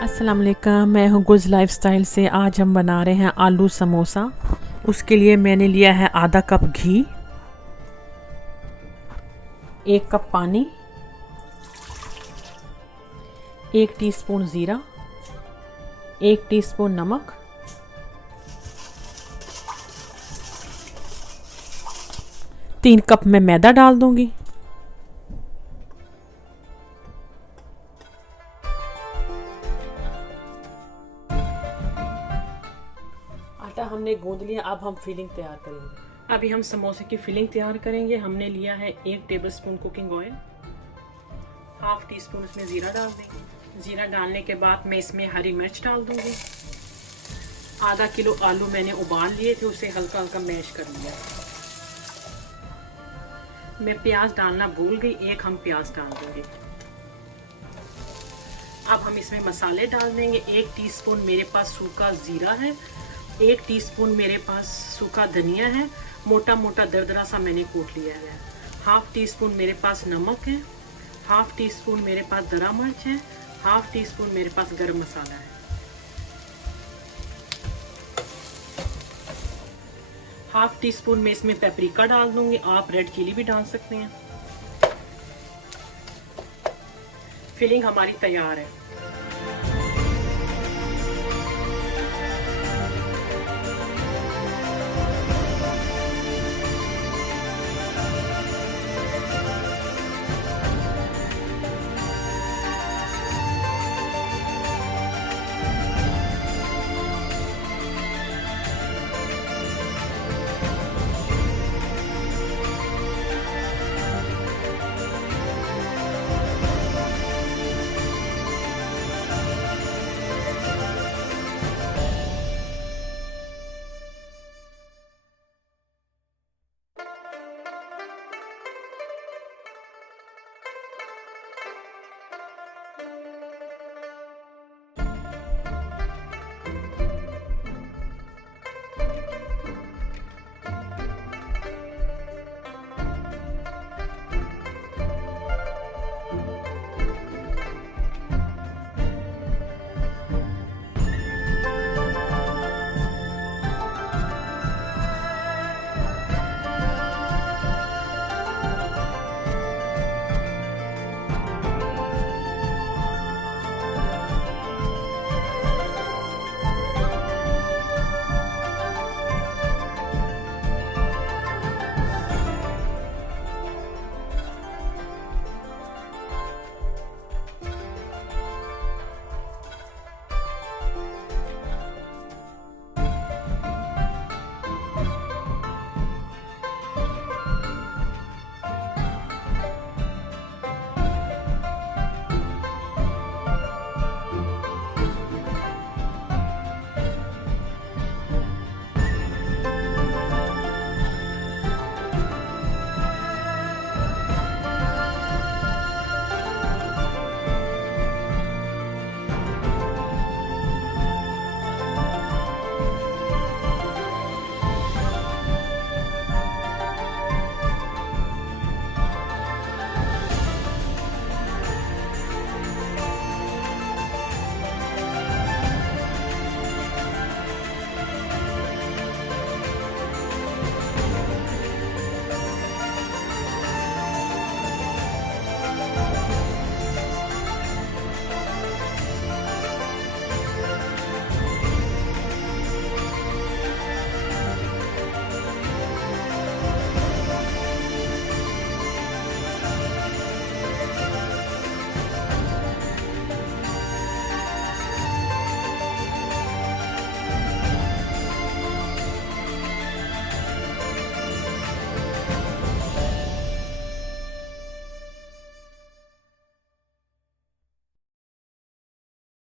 अस्सलाम वालेकुम, मैं हूँ गुज लाइफस्टाइल से। आज हम बना रहे हैं आलू समोसा। उसके लिए मैंने लिया है आधा कप घी, 1 कप पानी, 1 टीस्पून ज़ीरा, 1 टीस्पून नमक, तीन कप में मैदा डाल दूंगी। आटा हमने गूंद लिया, अब हम फिलिंग तैयार करेंगे। अभी हम समोसे की फिलिंग तैयार करेंगे। हमने लिया है 1 tablespoon cooking oil, half tea spoon इसमें ज़ीरा डाल देंगे। ज़ीरा डालने के बाद मैं इसमें हरी मिर्च डाल दूंगी। आधा किलो आलू मैंने उबाल लिए थे, उसे हल्का हल्का मैश कर लिया। मैं प्याज डालना भूल गई, 1 हम प्याज डाल देंगे। अब हम इसमें मसाले डाल देंगे। 1 टीस्पून मेरे पास सूखा ज़ीरा है, 1 टीस्पून मेरे पास सूखा धनिया है, मोटा मोटा दरदरा सा मैंने कूट लिया है। हाफ टी स्पून मेरे पास नमक है, हाफ टी स्पून मेरे पास दरा मिर्च है, हाफ टी स्पून मेरे पास गरम मसाला है। हाफ टी स्पून में इसमें पेपरिका डाल दूंगी, आप रेड चिली भी डाल सकते हैं। फिलिंग हमारी तैयार है।